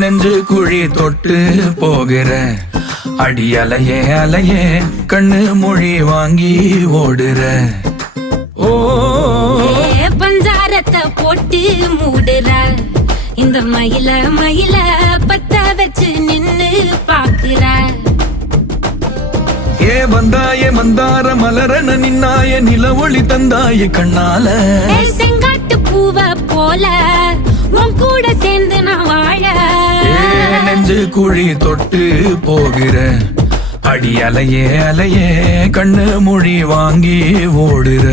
நெஞ்சு குழி தொட்டு போகிற அடி அலையே அலையே கண்ணு மொழி வாங்கி ஓடுற. ஓ பஞ்சாரத்தை போட்டு மூடுற இந்த மயில மயில பத்த வச்சு நின்னு பாக்குற. வந்தாய மந்தார மலரன நின்னாய நில ஒளி தந்தாய கண்ணால. செங்காட்டு பூவ போல உன் கூட சேர்ந்து நான் வாழ. நெஞ்சு குழி தொட்டு போகிற அடி அலையே அலையே கண்ணு மொழி வாங்கி ஓடுற.